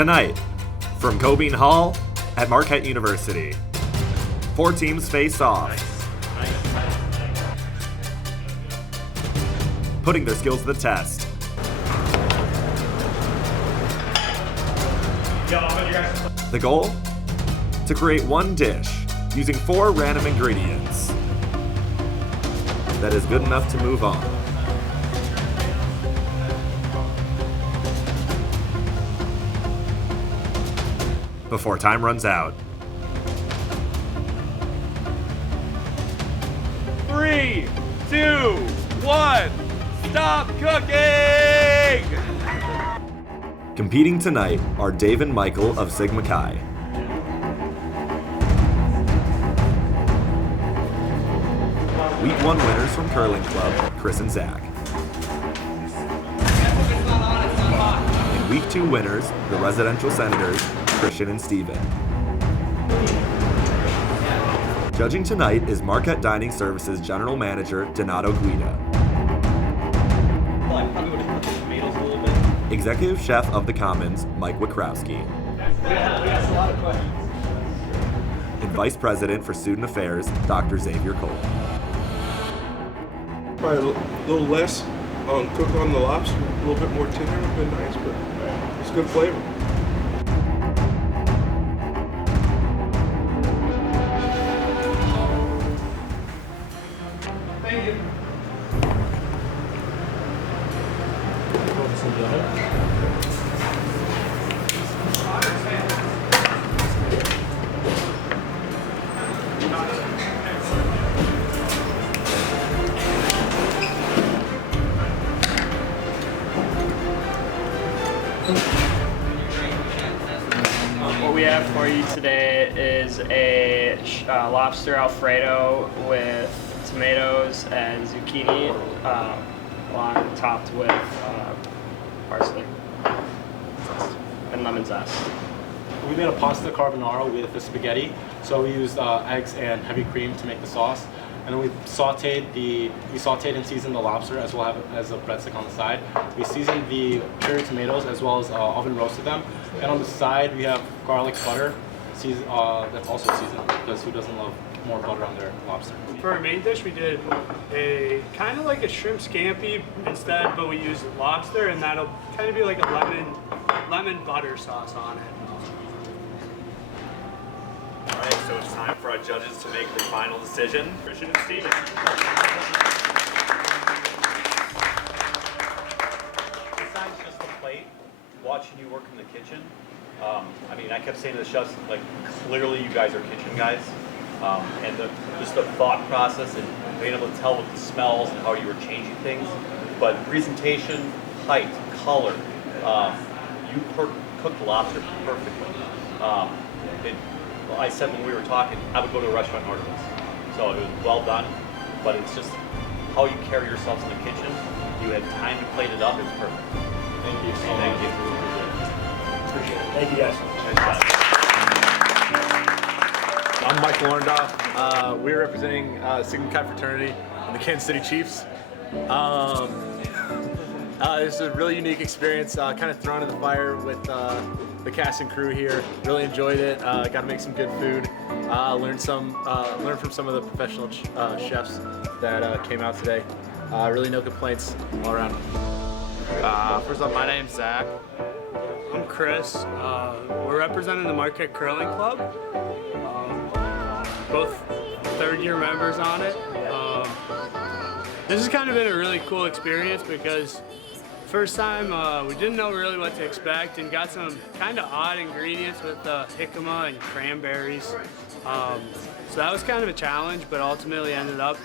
Tonight, from Cobean Hall at Marquette University, 4 teams face off, putting their skills to the test. The goal? To create one dish using 4 random ingredients that is good enough to move on. Before time runs out. 3, 2, 1, stop cooking! Competing tonight are Dave and Michael of Sigma Chi. Week 1 winners from Curling Club, Chris and Zach. And Week 2 winners, the Residential Senators, Christian and Steven. Judging tonight is Marquette Dining Services General Manager Donato Guida. Executive Chef of the Commons, Mike Wikrowski. And Vice President for Student Affairs, Dr. Xavier Cole. Probably a little less cooked on the lobster, a little bit more tender would have been nice, but it's good flavor. Thank you. What we have for you today is a lobster Alfredo with tomatoes and zucchini, topped with parsley and lemon zest. We made a pasta carbonara with the spaghetti. So we used eggs and heavy cream to make the sauce, and then we sautéed and seasoned the lobster as well as a breadstick on the side. We seasoned the cherry tomatoes as well as oven roasted them, and on the side we have garlic butter that's also seasoned, because who doesn't love more butter on their lobster? For our main dish, we did a kind of like a shrimp scampi instead, but we used lobster, and that'll kind of be like a lemon butter sauce on it. All right, so it's time for our judges to make the final decision. Christian and Steven. Besides just the plate, watching you work in the kitchen, I mean, I kept saying to the chefs, like, clearly you guys are kitchen guys. And just the thought process and being able to tell with the smells and how you were changing things. But presentation, height, color, you cooked lobster perfectly. I said when we were talking, I would go to a restaurant and order this. So it was well done, but it's just how you carry yourselves in the kitchen. You had time to plate it up, it's perfect. Thank you so much. Thank you. Appreciate it. Thank you guys. I'm Mike Warndorf. We're representing Sigma Chi fraternity and the Kansas City Chiefs. This is a really unique experience, kind of thrown in the fire with the cast and crew here. Really enjoyed it. Got to make some good food. Learned from some of the professional chefs that came out today. Really no complaints all around. First off, my name's Zach. I'm Chris. We're representing the Marquette Curling Club. Both third-year members on it. This has kind of been a really cool experience because first time we didn't know really what to expect and got some kind of odd ingredients with jicama and cranberries. So that was kind of a challenge, but ultimately ended up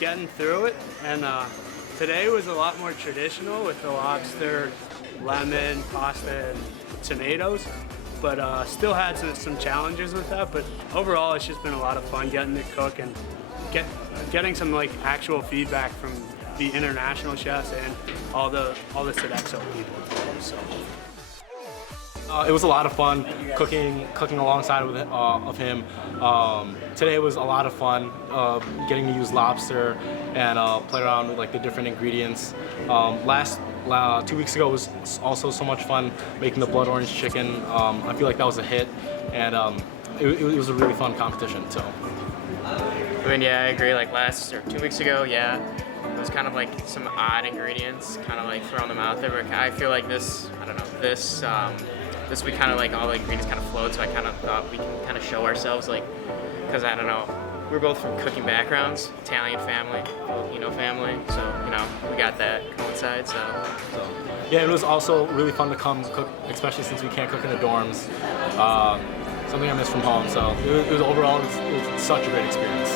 getting through it. And today was a lot more traditional with the lobster, lemon, pasta, and tomatoes. But still had some challenges with that. But overall, it's just been a lot of fun getting to cook and getting some like actual feedback from the international chefs and all the Sodexo people. So. It was a lot of fun cooking alongside of him. Today was a lot of fun getting to use lobster and play around with like the different ingredients. 2 weeks ago was also so much fun making the blood orange chicken. I feel like that was a hit, and it was a really fun competition. So. I mean, yeah, I agree. Like 2 weeks ago, yeah, it was kind of like some odd ingredients, kind of like throwing them out there. But I feel like this week kind of like all the ingredients kind of flowed. So I kind of thought we can kind of show ourselves, like, because I don't know, we're both from cooking backgrounds, Italian family, Filipino family, so we got that coincide. So. Yeah, it was also really fun to come cook, especially since we can't cook in the dorms. Something I miss from home. So it was overall, it was such a great experience.